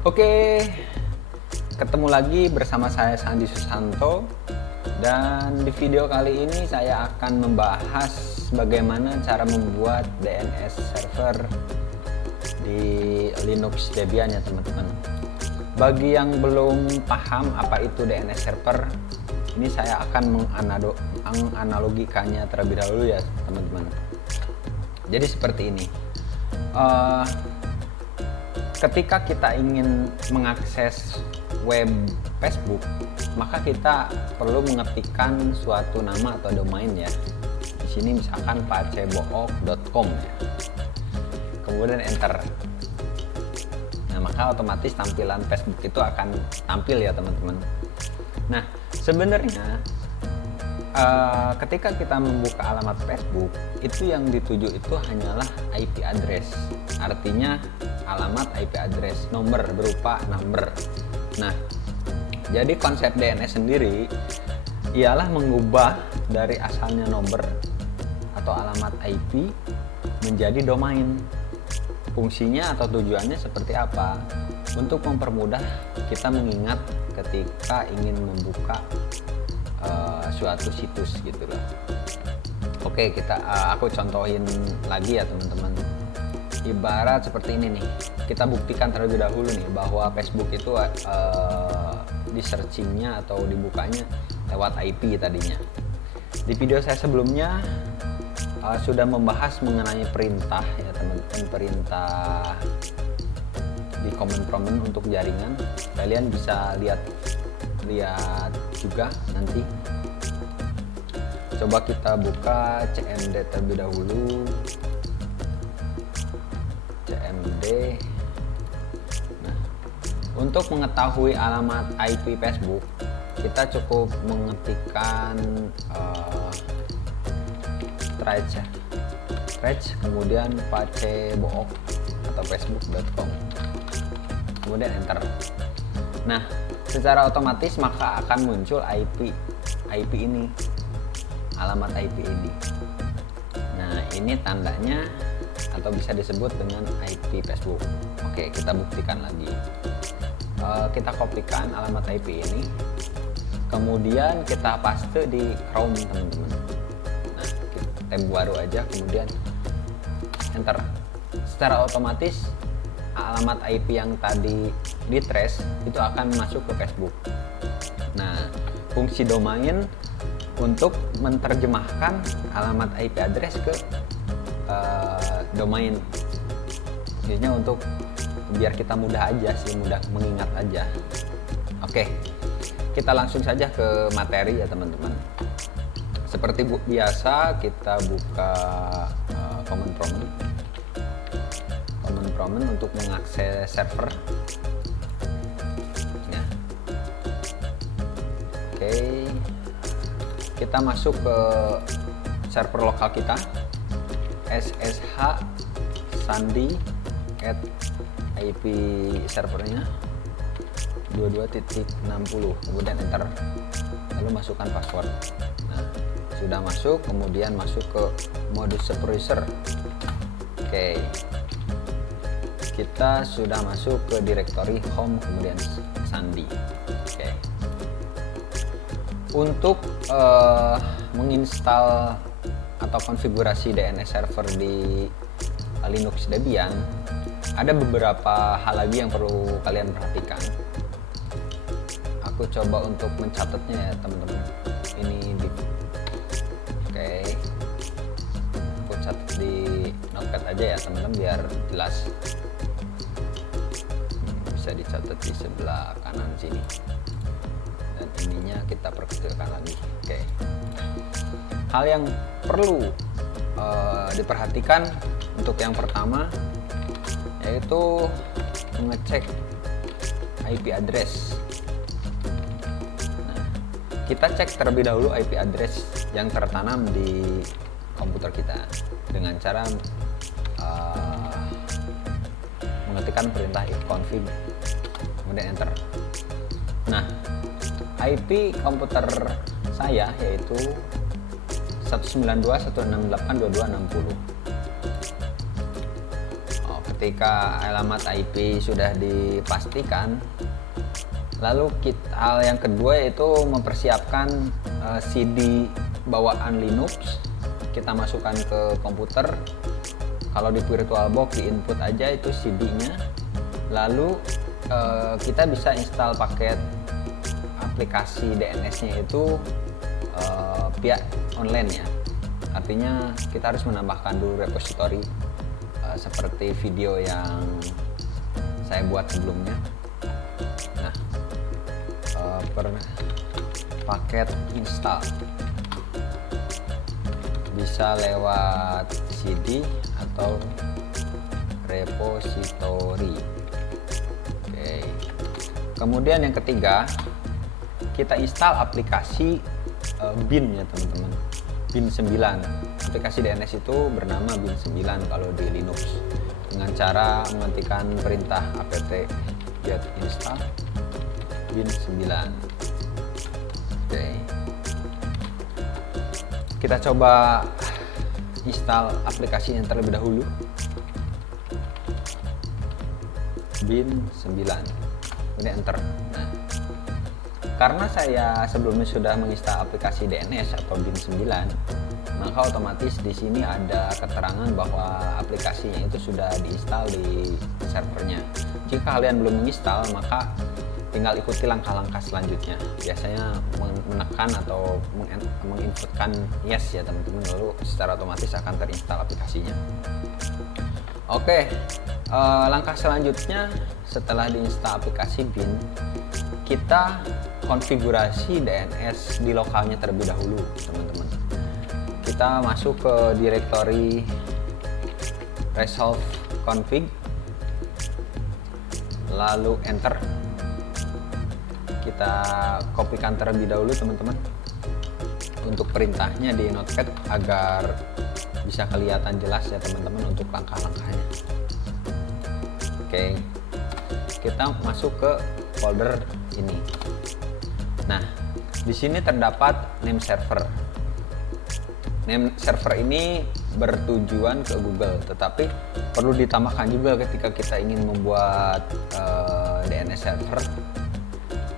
Oke, ketemu lagi bersama saya Sandi Susanto, dan di video kali ini saya akan membahas bagaimana cara membuat DNS server di Linux Debian ya teman-teman. Bagi yang belum paham apa itu DNS server, ini saya akan menganalogikannya terlebih dahulu ya teman-teman. Jadi seperti ini. Ketika kita ingin mengakses web Facebook, maka kita perlu mengetikkan suatu nama atau domain ya. Di sini misalkan pacebook.com ya. Kemudian enter. Nah, maka otomatis tampilan Facebook itu akan tampil ya teman-teman. Nah, sebenarnya ketika kita membuka alamat Facebook, itu yang dituju itu hanyalah IP address. Artinya alamat IP address, nomor berupa number. Nah, jadi konsep DNS sendiri ialah mengubah dari asalnya nomor atau alamat IP menjadi domain. Fungsinya atau tujuannya seperti apa? Untuk mempermudah kita mengingat ketika ingin membuka suatu situs gitu loh. Oke, aku contohin lagi ya teman-teman. Ibarat seperti ini nih, kita buktikan terlebih dahulu nih bahwa Facebook itu di searchingnya atau dibukanya lewat IP tadinya. Di video saya sebelumnya sudah membahas mengenai perintah ya teman-teman, perintah di command prompt untuk jaringan. Kalian bisa lihat juga nanti. Coba kita buka cmd terlebih dahulu. cmd. Nah, untuk mengetahui alamat IP Facebook, kita cukup mengetikkan trace kemudian pacebook atau facebook.com, kemudian enter. Nah, secara otomatis maka akan muncul IP ini, alamat IP ini. Nah, ini tandanya atau bisa disebut dengan IP Facebook. Oke, kita buktikan lagi. Kita kopikan alamat IP ini, kemudian kita paste di Chrome teman-teman. Nah, kita tab baru aja, kemudian enter. Secara otomatis alamat IP yang tadi di trace itu akan masuk ke Facebook. Nah, fungsi domain untuk menerjemahkan alamat IP address ke domain. Intinya untuk biar kita mudah aja sih, mudah mengingat aja. Oke, kita langsung saja ke materi ya teman-teman. Seperti biasa kita buka command prompt untuk mengakses server. Nah, oke, kita masuk ke server lokal kita, ssh sandi IP servernya 22.60, kemudian enter, lalu masukkan password. Nah, sudah masuk, kemudian masuk ke mode superuser. Oke, kita sudah masuk ke directory home, kemudian sandi. Oke, untuk menginstal atau konfigurasi DNS server di Linux Debian, ada beberapa hal lagi yang perlu kalian perhatikan. Aku coba untuk mencatatnya ya teman-teman. Ini di aku catat di notepad aja ya teman-teman biar jelas. Bisa dicatat di sebelah kanan sini. Dan ininya kita perkecilkan lagi. Oke. Hal yang perlu diperhatikan untuk yang pertama yaitu mengecek IP address. Nah, kita cek terlebih dahulu IP address yang tertanam di komputer kita dengan cara mengetikkan perintah ifconfig, kemudian enter. Nah, IP komputer saya yaitu 192.168.22.60. ketika alamat IP sudah dipastikan, lalu hal yang kedua yaitu mempersiapkan CD bawaan Linux. Kita masukkan ke komputer. Kalau di VirtualBox di input aja itu CD-nya. Lalu kita bisa install paket aplikasi DNS-nya itu via online ya. Artinya kita harus menambahkan dulu repository seperti video yang saya buat sebelumnya. Nah, paket install bisa lewat CD atau repository. Oke. Kemudian yang ketiga, kita install aplikasi bin ya teman-teman. bin 9. Aplikasi DNS itu bernama bin 9 kalau di Linux, dengan cara mengetikkan perintah apt get install bin 9. Oke. Kita coba install aplikasinya terlebih dahulu. bin 9. Kemudian enter. Nah, karena saya sebelumnya sudah menginstal aplikasi DNS atau bin 9, maka otomatis di sini ada keterangan bahwa aplikasinya itu sudah diinstal di servernya. Jika kalian belum menginstal, maka tinggal ikuti langkah-langkah selanjutnya. Biasanya menekan atau menginputkan yes ya teman-teman, lalu secara otomatis akan terinstall aplikasinya. Oke, langkah selanjutnya setelah diinstal aplikasi bin, kita konfigurasi DNS di lokalnya terlebih dahulu teman-teman. Kita masuk ke direktori resolve config, lalu enter. Kita kopikan terlebih dahulu teman-teman untuk perintahnya di notepad agar bisa kelihatan jelas ya teman-teman untuk langkah-langkahnya. Oke, kita masuk ke folder ini. Nah, di sini terdapat name server. Name server ini bertujuan ke Google, tetapi perlu ditambahkan juga ketika kita ingin membuat DNS server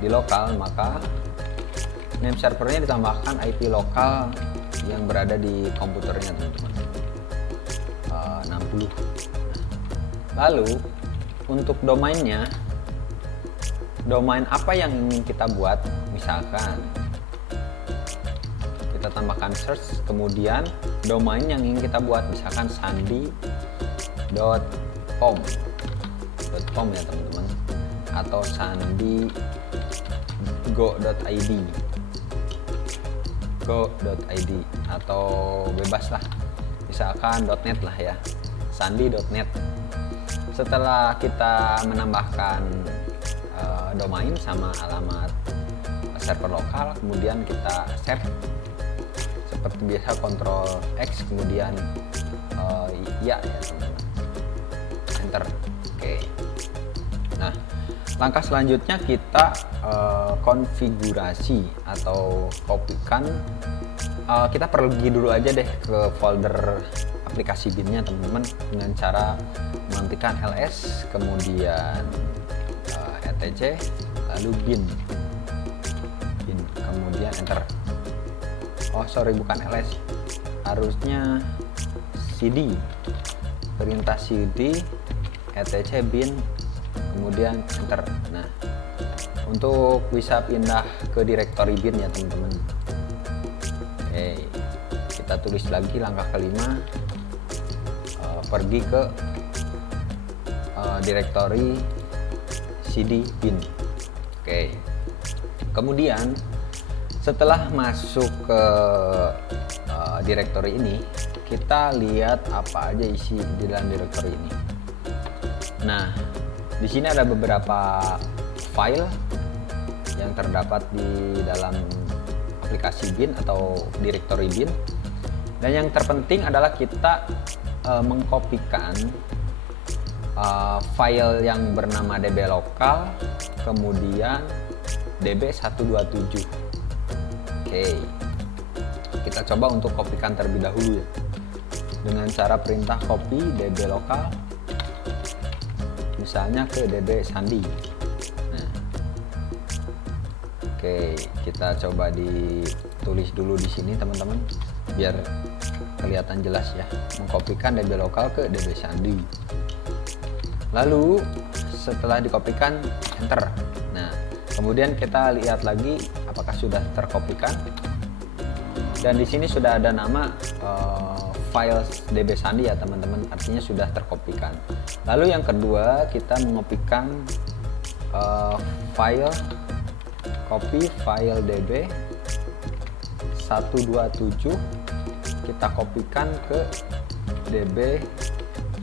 di lokal, maka name servernya ditambahkan IP lokal yang berada di komputernya teman-teman, 60. Lalu untuk domainnya, domain apa yang ingin kita buat, misalkan kita tambahkan search, kemudian domain yang ingin kita buat, misalkan sandi.com ya teman-teman, atau go.id atau bebas lah, misalkan .net lah ya, sandi.net. Setelah kita menambahkan domain sama alamat server lokal, kemudian kita save seperti biasa, Ctrl X, kemudian ya teman-teman, enter. Oke. Nah, langkah selanjutnya kita konfigurasi atau kopikan. Kita pergi dulu aja deh ke folder aplikasi binnya teman-teman, dengan cara mengetikkan ls, kemudian etc, lalu bin, kemudian enter. Oh sorry, bukan ls, harusnya cd, perintah cd etc bin, kemudian enter. Nah, untuk bisa pindah ke direktori bin ya teman-teman. Oke, kita tulis lagi langkah kelima, pergi ke direktori cd bin. Oke, kemudian setelah masuk ke direktori ini, kita lihat apa aja isi di dalam direktori ini. Nah, di sini ada beberapa file yang terdapat di dalam aplikasi bin atau direktori bin, dan yang terpenting adalah kita mengkopikan file yang bernama db lokal, kemudian db127. Oke, kita coba untuk kopikan terlebih dahulu ya, dengan cara perintah copy db lokal, misalnya ke DB Sandi. Nah, oke, kita coba ditulis dulu di sini teman-teman biar kelihatan jelas ya. Mengkopikan DB lokal ke DB Sandi. Lalu setelah dikopikan, enter. Nah, kemudian kita lihat lagi apakah sudah terkopikan. Dan di sini sudah ada nama file DB Sandi ya teman-teman, artinya sudah terkopikan. Lalu yang kedua, kita mengopikan copy file DB 127, kita kopikan ke DB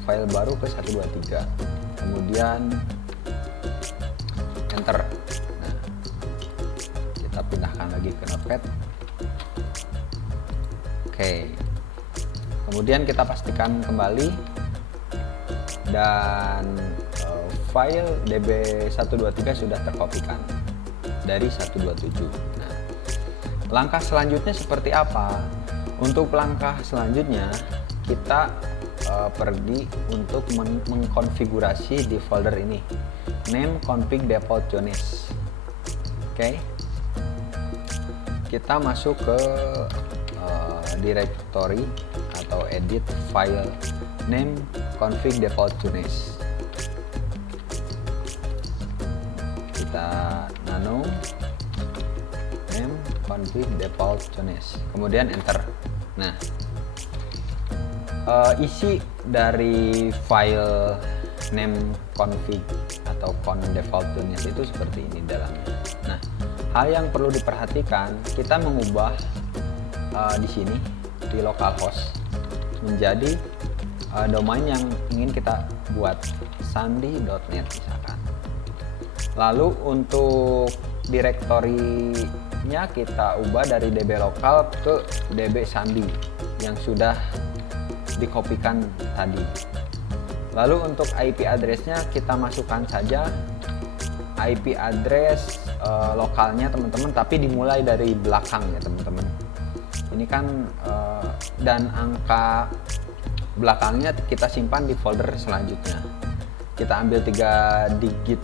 file baru ke 123, kemudian enter. Nah, kita pindahkan lagi ke Notepad. Oke, kemudian kita pastikan kembali dan file DB123 sudah terkopikan dari 127. Nah, langkah selanjutnya seperti apa? Untuk langkah selanjutnya kita pergi untuk mengkonfigurasi di folder ini, name config default Jones. Oke, kita masuk ke directory atau edit file name config default Jones. Kita nano name config default Jones, kemudian enter. Nah, isi dari file name config atau con default Jones itu seperti ini dalamnya. Nah, hal yang perlu diperhatikan, kita mengubah di sini di localhost menjadi domain yang ingin kita buat, sandi.net misalkan. Lalu untuk direktorinya kita ubah dari DB lokal ke DB Sandi yang sudah dikopikan tadi. Lalu untuk IP address-nya kita masukkan saja IP address lokalnya teman-teman, tapi dimulai dari belakang ya teman-teman. Ini kan dan angka belakangnya kita simpan di folder selanjutnya. Kita ambil 3 digit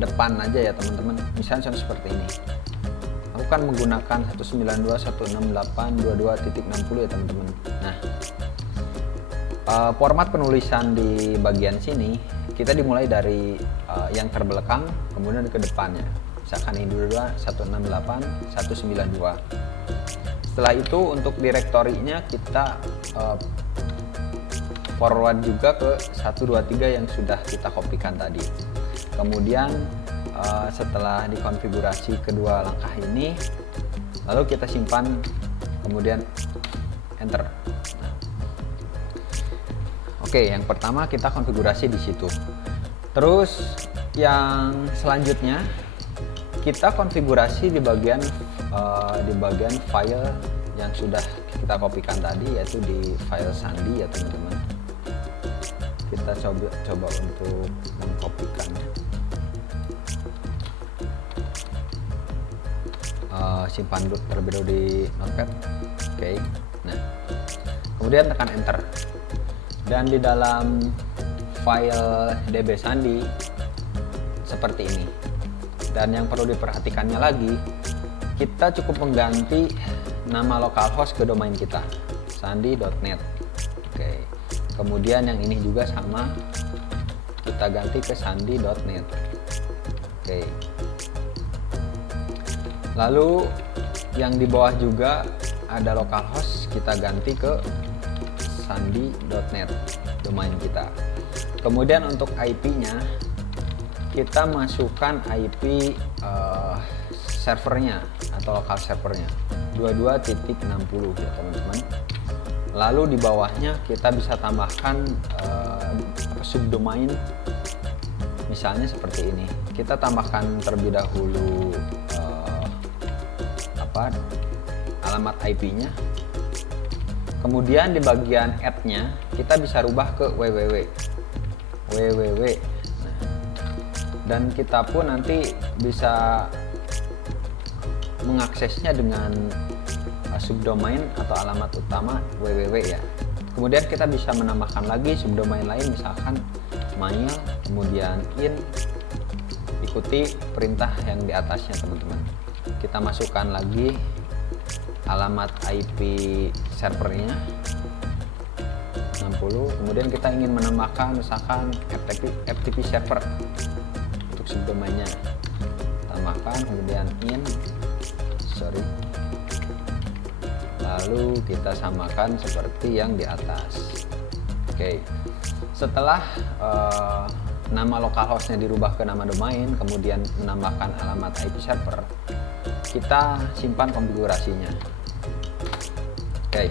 depan aja ya teman-teman. Misalnya contoh seperti ini. Aku kan menggunakan 192.168.22.60 ya teman-teman. Nah, format penulisan di bagian sini kita dimulai dari yang terbelakang kemudian ke depannya. Misalkan ini 168.192. Setelah itu untuk direktorinya kita forward juga ke 123 yang sudah kita kopikan tadi. Kemudian setelah dikonfigurasi kedua langkah ini, lalu kita simpan, kemudian enter. Nah, oke, yang pertama kita konfigurasi di situ. Terus yang selanjutnya kita konfigurasi di bagian file yang sudah kita kopikan tadi, yaitu di file Sandi ya teman-teman. Kita coba untuk mengkopikannya. Simpan terlebih dahulu di Notepad. Oke. Nah, kemudian tekan enter. Dan di dalam file DB Sandi seperti ini. Dan yang perlu diperhatikannya lagi, kita cukup mengganti nama localhost ke domain kita, sandi.net. Oke. Kemudian yang ini juga sama, kita ganti ke sandi.net. Oke. Lalu yang di bawah juga ada localhost, kita ganti ke sandi.net, domain kita. Kemudian untuk IP-nya kita masukkan IP servernya atau lokal servernya 22.60 ya teman-teman. Lalu di bawahnya kita bisa tambahkan subdomain, misalnya seperti ini. Kita tambahkan terlebih dahulu alamat IP-nya. Kemudian di bagian add-nya kita bisa rubah ke www. Nah, dan kita pun nanti bisa mengaksesnya dengan subdomain atau alamat utama www ya. Kemudian kita bisa menambahkan lagi subdomain lain, misalkan mail, kemudian in, ikuti perintah yang di atasnya teman-teman. Kita masukkan lagi alamat IP servernya 60, kemudian kita ingin menambahkan misalkan FTP server untuk subdomainnya, tambahkan, kemudian lalu kita samakan seperti yang di atas. Oke, setelah nama localhostnya dirubah ke nama domain, kemudian menambahkan alamat IP server, kita simpan konfigurasinya. Oke,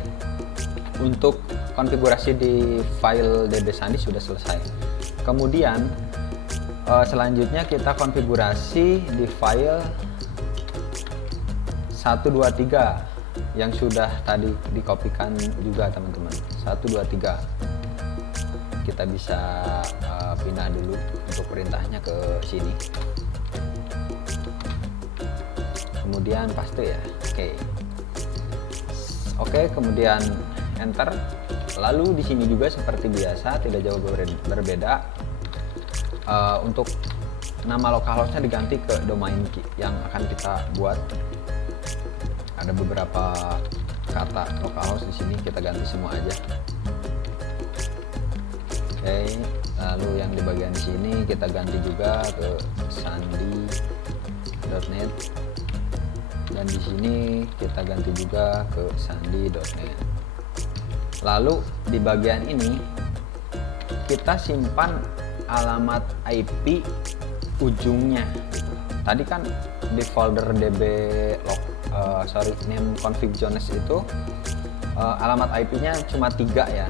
untuk konfigurasi di file dbsandi sudah selesai. Kemudian selanjutnya kita konfigurasi di file 123 yang sudah tadi dikopikan juga teman-teman. 123 kita bisa pindah dulu untuk perintahnya ke sini, kemudian paste ya. Oke, kemudian enter. Lalu di sini juga seperti biasa, tidak jauh berbeda. Untuk nama localhostnya diganti ke domain yang akan kita buat. Ada beberapa kata localhost di sini, kita ganti semua aja. Oke, lalu yang di bagian sini kita ganti juga ke sandi.net, dan di sini kita ganti juga ke sandi.net. Lalu di bagian ini kita simpan alamat IP ujungnya. Tadi kan di folder name config Jones itu alamat IP-nya cuma 3 ya,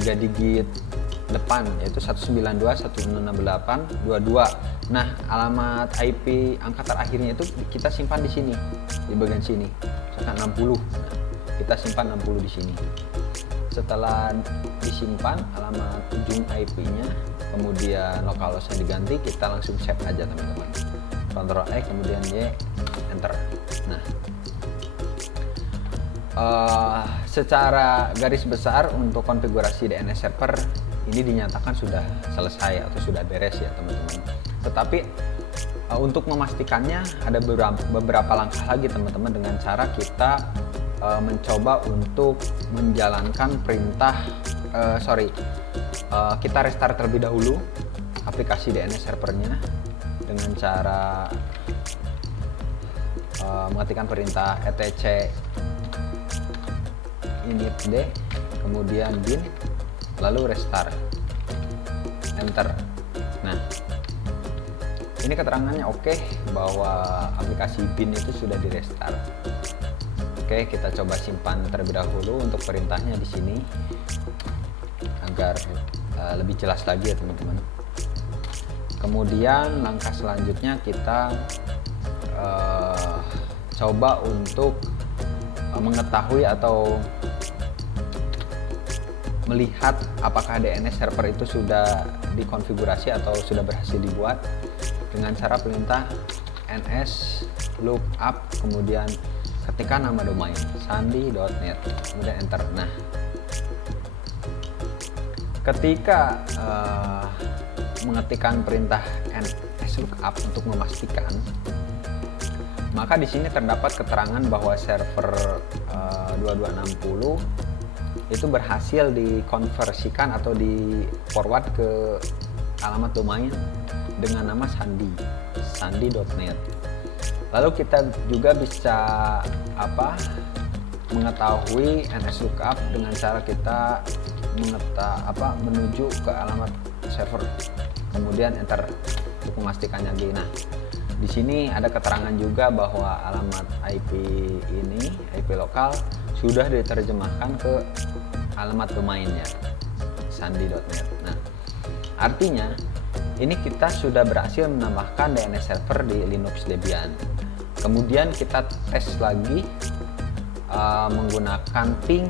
3 digit depan, yaitu 192.168.22. Nah, alamat IP angka terakhirnya itu kita simpan di sini, di bagian sini, misalkan 60. Nah, kita simpan 60 di sini. Setelah disimpan alamat ujung IP-nya, kemudian localhostnya diganti, kita langsung save aja teman-teman. Ctrl X kemudian Y, enter. Nah, secara garis besar untuk konfigurasi DNS server ini dinyatakan sudah selesai atau sudah beres ya teman-teman. Tetapi untuk memastikannya ada beberapa langkah lagi teman-teman, dengan cara kita mencoba untuk menjalankan perintah kita restart terlebih dahulu aplikasi DNS servernya dengan cara mengetikkan perintah etc initd kemudian bin lalu restart, enter. Nah, ini keterangannya oke bahwa aplikasi bin itu sudah di restart. Oke, kita coba simpan terlebih dahulu untuk perintahnya di sini agar lebih jelas lagi ya teman-teman. Kemudian langkah selanjutnya kita coba untuk mengetahui atau melihat apakah DNS server itu sudah dikonfigurasi atau sudah berhasil dibuat dengan cara perintah ns lookup kemudian ketikkan nama domain sandi.net kemudian enter. Nah, ketika mengetikkan perintah ns lookup untuk memastikan, maka di sini terdapat keterangan bahwa server 2260 itu berhasil dikonversikan atau di forward ke alamat domain dengan nama sandi.net. Lalu kita juga bisa mengetahui ns lookup dengan cara kita menuju ke alamat server kemudian enter untuk memastikannya lagi. Nah, di sini ada keterangan juga bahwa alamat IP ini, IP lokal, sudah diterjemahkan ke alamat domainnya sandi.net. Nah, artinya ini kita sudah berhasil menambahkan DNS server di Linux Debian. Kemudian kita tes lagi menggunakan ping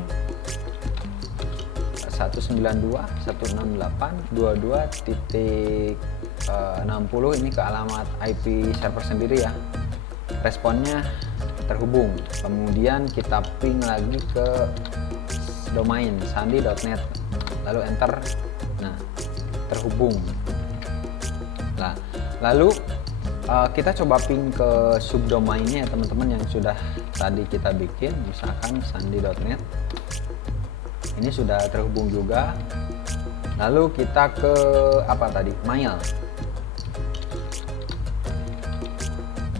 192.168.22.60 ini ke alamat IP server sendiri ya. Responnya terhubung. Kemudian kita ping lagi ke domain sandi.net, lalu enter. Nah, terhubung. Nah, lalu kita coba ping ke subdomainnya ya teman-teman yang sudah tadi kita bikin, misalkan sandi.net. Ini sudah terhubung juga. Lalu kita ke apa tadi?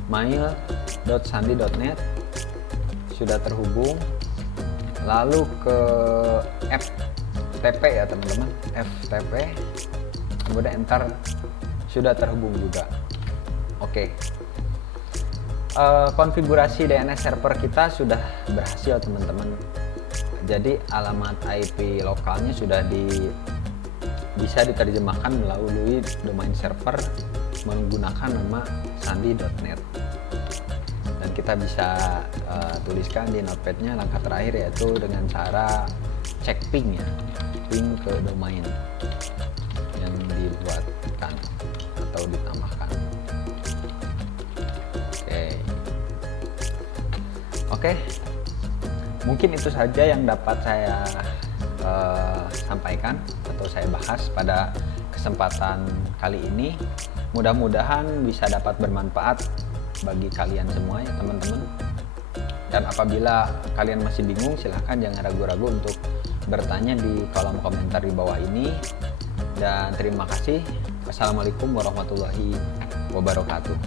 mail.sandi.net sudah terhubung. Lalu ke FTP ya teman-teman, FTP, kemudian enter, sudah terhubung juga. Oke. Konfigurasi DNS server kita sudah berhasil teman-teman. Jadi alamat IP lokalnya sudah bisa diterjemahkan melalui domain server menggunakan nama sandi.net. Dan kita bisa tuliskan di notepadnya langkah terakhir, yaitu dengan cara cek ping ya, ping ke domain yang dibuatkan atau ditambahkan. Oke, mungkin itu saja yang dapat saya sampaikan atau saya bahas pada kesempatan kali ini. Mudah-mudahan bisa dapat bermanfaat bagi kalian semua ya teman-teman. Dan apabila kalian masih bingung, silahkan jangan ragu-ragu untuk bertanya di kolom komentar di bawah ini. Dan terima kasih. Wassalamualaikum warahmatullahi wabarakatuh.